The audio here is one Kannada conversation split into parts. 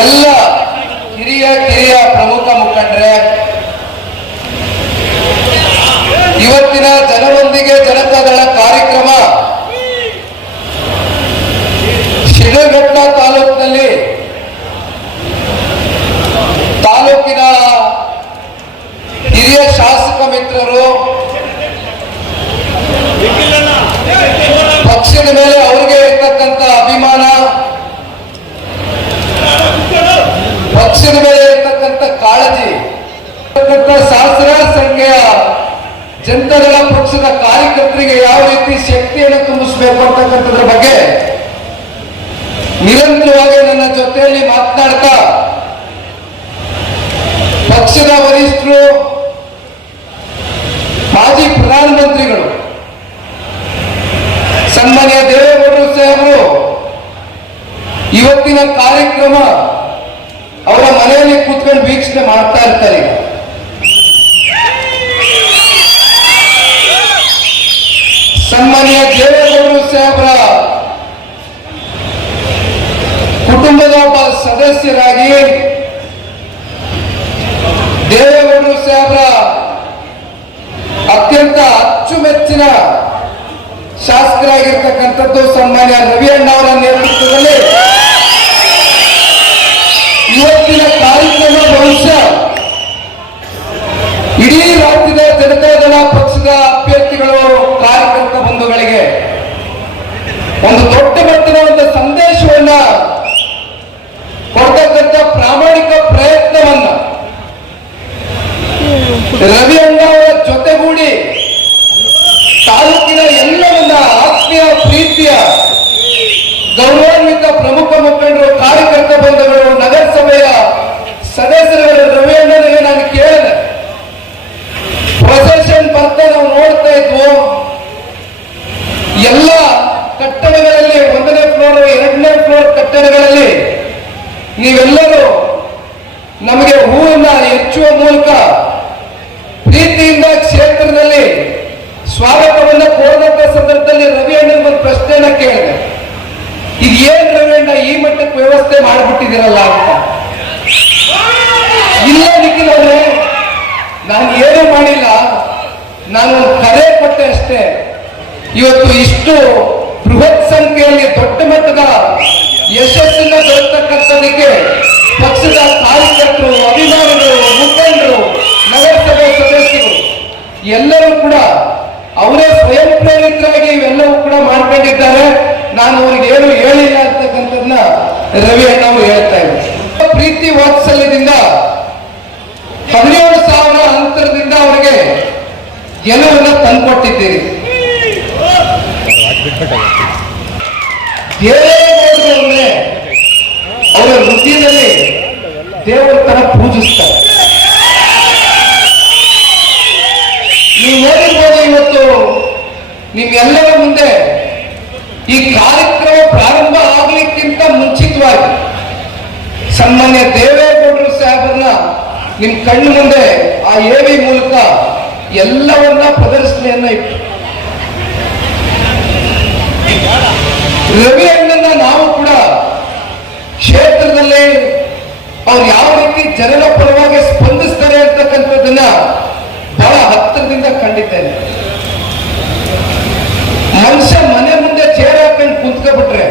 ಎಲ್ಲ ಕಿರಿಯ ಪ್ರಮುಖ ಮುಖಂಡರೇ, ಇವತ್ತಿನ ಜನರೊಂದಿಗೆ ಜನತಾದಳ ಕಾರ್ಯಕ್ರಮ ಶಿಡ್ಲಘಟ್ಟ ತಾಲೂಕಿನಲ್ಲಿ ತಾಲೂಕಿನ ಹಿರಿಯ ಶಾಸಕ ಮಿತ್ರರು ಪಕ್ಷದ ಮೇಲೆ ಅವರಿಗೆ ಇರ್ತಕ್ಕಂಥ ಅಭಿಮಾನ, ಪಕ್ಷದ ಮೇಲೆ ಇರ್ತಕ್ಕಂಥ ಕಾಳಜಿ, ಸಹಸ್ರಾರು ಸಂಖ್ಯೆಯ ಜನತಾದಳ ಪಕ್ಷದ ಕಾರ್ಯಕರ್ತರಿಗೆ ಯಾವ ರೀತಿ ಶಕ್ತಿಯನ್ನು ತುಂಬಿಸಬೇಕು ಅಂತಕ್ಕಂಥದ್ರ ಬಗ್ಗೆ ನಿರಂತರವಾಗಿ ನನ್ನ ಜೊತೆಯಲ್ಲಿ ಮಾತನಾಡ್ತಾ ಪಕ್ಷದ ವರಿಷ್ಠರು, ಮಾಜಿ ಪ್ರಧಾನಮಂತ್ರಿಗಳು ಸನ್ಮಾನ್ಯ ದೇವೇಗೌಡರು ಸಾಹೇಬರು ಇವತ್ತಿನ ಕಾರ್ಯಕ್ರಮ ಅವರ ಮನೆಯಲ್ಲಿ ಕೂತ್ಕೊಂಡು ವೀಕ್ಷಣೆ ಮಾಡ್ತಾ ಇರ್ತಾರೆ. ಸನ್ಮಾನ್ಯ ದೇವೇಗೌಡರು ಸಾಹೇಬರ ಕುಟುಂಬದ ಒಬ್ಬ ಸದಸ್ಯರಾಗಿ ದೇವೇಗೌಡರು ಸಾಹೇಬರ ಅತ್ಯಂತ ಅಚ್ಚುಮೆಚ್ಚಿನ ಶಾಸಕರಾಗಿರ್ತಕ್ಕಂಥದ್ದು ಸನ್ಮಾನ್ಯ ರವಿ ಅಣ್ಣ ಅವರ ನೇತೃತ್ವದಲ್ಲಿ ಇವತ್ತಿನ ಕಾರ್ಯಕ್ರಮ ಬಹುಶಃ ಇಡೀ ರಾಜ್ಯದ ಜನತಾದಳ ಪಕ್ಷದ ಅಭ್ಯರ್ಥಿಗಳು, ಕಾರ್ಯಕರ್ತ ಬಂಧುಗಳಿಗೆ ಒಂದು ದೊಡ್ಡ ಮಟ್ಟದ ಒಂದು ಸಂದೇಶವನ್ನ ಕೊಡ್ತಕ್ಕಂಥ ಪ್ರಾಮಾಣಿಕ ಪ್ರಯತ್ನವನ್ನ ರವಿ ಅಣ್ಣ ಅವರ ಜೊತೆಗೂಡಿ ತಾಲೂಕಿನ ಎಲ್ಲವನ್ನ ಆತ್ಮೀಯ ಪ್ರೀತಿಯ ಗೌರವಾನ್ವಿತ ಪ್ರಮುಖ ಮುಖಂಡರು, ಕಾರ್ಯಕರ್ತ ಬಂಧುಗಳು, ನಗರಸಭೆಯ ಸದಸ್ಯರುಗಳು ರವಿ ಅಣ್ಣನಿಗೆ ನಾನು ಕೇಳಿದೆ. ಪ್ರೊಸೆಷನ್ ಬರ್ತಾ ನಾವು ನೋಡ್ತಾ ಇದ್ವು, ಎಲ್ಲ ಕಟ್ಟಡಗಳಲ್ಲಿ 1ನೇ ಫ್ಲೋರ್ 2ನೇ ಫ್ಲೋರ್ ಕಟ್ಟಡಗಳಲ್ಲಿ ನೀವೆಲ್ಲರೂ ನಮಗೆ ಹೂವನ್ನ ಹೆಚ್ಚುವ ಮೂಲಕ ಪ್ರೀತಿಯಿಂದ ಕ್ಷೇತ್ರದಲ್ಲಿ ಸ್ವಾಗತವನ್ನ ಕೋರಿದಂತ ಸಂದರ್ಭದಲ್ಲಿ ರವಿ ಅಣ್ಣನ ಒಂದು ಪ್ರಶ್ನೆಯನ್ನ ಕೇಳಿದೆ. ಇದು ಏನ್ ರವಿ ಅಣ್ಣ ಈ ಮಟ್ಟಕ್ಕೆ ವ್ಯವಸ್ಥೆ ಮಾಡಿಬಿಟ್ಟಿದ್ದೀರಲ್ಲ ಅಂತ. ಇಲ್ಲ ನಿಖಿಲ್ ಅವರೇ, ನಾನು ಏನೂ ಮಾಡಿಲ್ಲ, ನಾನು ಒಂದು ಕರೆ ಕೊಟ್ಟೆ ಅಷ್ಟೇ. ಇವತ್ತು ಇಷ್ಟು ಬೃಹತ್ ಸಂಖ್ಯೆಯಲ್ಲಿ ದೊಡ್ಡ ಮಟ್ಟದ ಯಶಸ್ಸನ್ನ ದೊರೆತಕ್ಕಂಥದಕ್ಕೆ ಪಕ್ಷದ ಕಾರ್ಯಕರ್ತರು, ಅಭಿಮಾನಿಗಳು, ಮುಖಂಡರು, ನಗರಸಭೆ ಸದಸ್ಯರು ಎಲ್ಲರೂ ಕೂಡ ಅವರೇ ಸ್ವಯಂ ಪ್ರೇರಿತರಾಗಿ ಇವೆಲ್ಲವೂ ಕೂಡ ಮಾಡ್ಕೊಂಡಿದ್ದಾರೆ. ನಾನು ಅವ್ರಿಗೆ ಏನು ಹೇಳಿಲ್ಲ ಅಂತಕ್ಕಂಥದ್ದನ್ನ ರವಿ ಅಣ್ಣ ಅವರು ಹೇಳ್ತಾ ಇದ್ದಾರೆ. ಪ್ರೀತಿ ವಾತ್ಸಲ್ಯದಿಂದ 17,000 ಅಂತರದಿಂದ ಅವರಿಗೆ ಗೆಲುವನ್ನು ತಂದುಕೊಟ್ಟಿದ್ದೀರಿ. ದೇವೇಗೌಡರು ಅಂದ್ರೆ ಅವರ ಹೃದಯದಲ್ಲಿ ದೇವರ ತರ ಪೂಜಿಸ್ತಾರೆ. ನೀವು ನೋಡಿರ್ಬೋದು, ಇವತ್ತು ನಿಮ್ಮೆಲ್ಲರ ಮುಂದೆ ಈ ಕಾರ್ಯಕ್ರಮ ಪ್ರಾರಂಭ ಆಗ್ಲಿಕ್ಕಿಂತ ಮುಂಚಿತವಾಗಿ ಸನ್ಮಾನ್ಯ ದೇವೇಗೌಡರು ಸಾಹೇಬರನ್ನ ನಿಮ್ ಕಣ್ಣು ಮುಂದೆ ಆ ಎವಿ ಮೂಲಕ ಎಲ್ಲವನ್ನ ಪ್ರದರ್ಶನೆಯನ್ನ ಇಟ್ಟು ರವಿ ಅಣ್ಣನ ನಾವು ಕೂಡ ಕ್ಷೇತ್ರದಲ್ಲಿ ಅವ್ರು ಯಾವ ರೀತಿ ಜನರ ಪರವಾಗಿ ಸ್ಪಂದಿಸ್ತಾರೆ ಅಂತಕ್ಕಂಥದ್ದನ್ನ ಬಹಳ ಹತ್ತಿರದಿಂದ ಕಂಡಿದ್ದೇನೆ. ಮನುಷ್ಯ ಮನೆ ಮುಂದೆ ಚೇರ್ ಹಾಕೊಂಡು ಕುಂತ್ಕೊಬಿಟ್ರೆ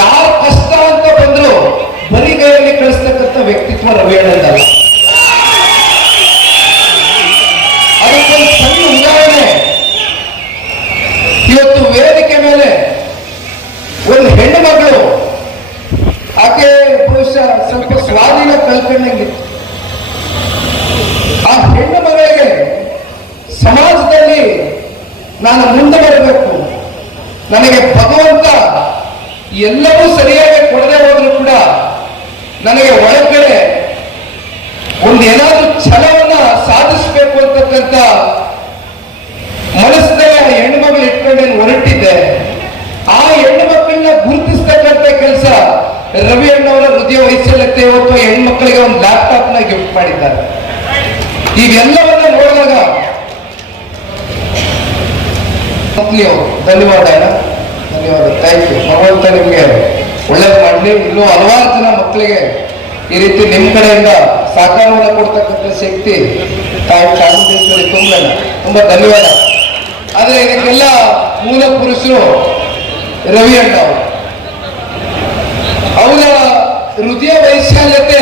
ಯಾರ ಕಷ್ಟ ಅಂತ ಬಂದ್ರು ಬರಿಗೈಯಲ್ಲಿ ಕಳಿಸ್ತಕ್ಕಂಥ ವ್ಯಕ್ತಿತ್ವ ರವಿ ಅಣ್ಣಂದಲ್ಲ. ಅದಕ್ಕೊಂದು ಸಣ್ಣ ಉದಾಹರಣೆ, ಇವತ್ತು ವೇದಿಕೆ ಮೇಲೆ ಒಂದು ಹೆಣ್ಣು ಮಗಳು, ಆಕೆ ಬಹುಶಃ ಸ್ವಲ್ಪ ಸ್ವಾಧೀನ ಕಲ್ಕೊಂಡಂಗಿತ್ತು. ಆ ಹೆಣ್ಣು ಮಗಳಿಗೆ ಸಮಾಜದಲ್ಲಿ ನಾನು ಮುಂದೆ ಬರಬೇಕು, ನನಗೆ ಭಗವಂತ ಎಲ್ಲವೂ ಸರಿಯಾಗಿ ಕೊಡದೆ ಹೋದ್ರು ಕೂಡ ನನಗೆ ಒಳಗಡೆ ಒಂದು ಏನಾದ್ರೂ ಛಲವನ್ನ ಸಾಧಿಸಬೇಕು ಅಂತಕ್ಕಂಥ ಮನಸ್ಸಿನಲ್ಲಿ ಆ ಹೆಣ್ಣು ಮಗಳು ಇಟ್ಕೊಂಡು ಹೊರಟಿದ್ದೆ. ಆ ಹೆಣ್ಣು ಮಕ್ಕಳನ್ನ ಗುರುತಿಸ್ತಕ್ಕಂಥ ಕೆಲಸ ರವಿ ಅಣ್ಣವರ ಹೃದಯ ವೈಶಲ್ಯತೆ ಇವತ್ತು ಹೆಣ್ಮಕ್ಳಿಗೆ ಒಂದು ಲ್ಯಾಪ್ಟಾಪ್ ನ ಗಿಫ್ಟ್ ಮಾಡಿದ್ದಾರೆ. ಇವೆಲ್ಲವನ್ನ ನೋಡಿದಾಗ ಧನ್ಯವಾದ ಅಣ್ಣ, ಧನ್ಯವಾದ, ಥ್ಯಾಂಕ್ ಯು. ಭಗವಂತ ನಿಮ್ಗೆ ಒಳ್ಳೇದು ಮಾಡಲಿ. ಇನ್ನೂ ಹಲವಾರು ಜನ ಮಕ್ಕಳಿಗೆ ಈ ರೀತಿ ನಿಮ್ಮ ಕಡೆಯಿಂದ ಸಹಕಾರವನ್ನು ಕೊಡ್ತಕ್ಕಂಥ ಶಕ್ತಿ ತಾಯಿ ಚಾಮುಂಡೇಶ್ವರಿ ತುಂಬಾ ಧನ್ಯವಾದ. ಆದ್ರೆ ಇದಕ್ಕೆಲ್ಲ ಮೂಲ ಪುರುಷರು ರವಿ ಅಣ್ಣ ಅವರ ಹೃದಯ ವೈಶಾಲ್ಯತೆ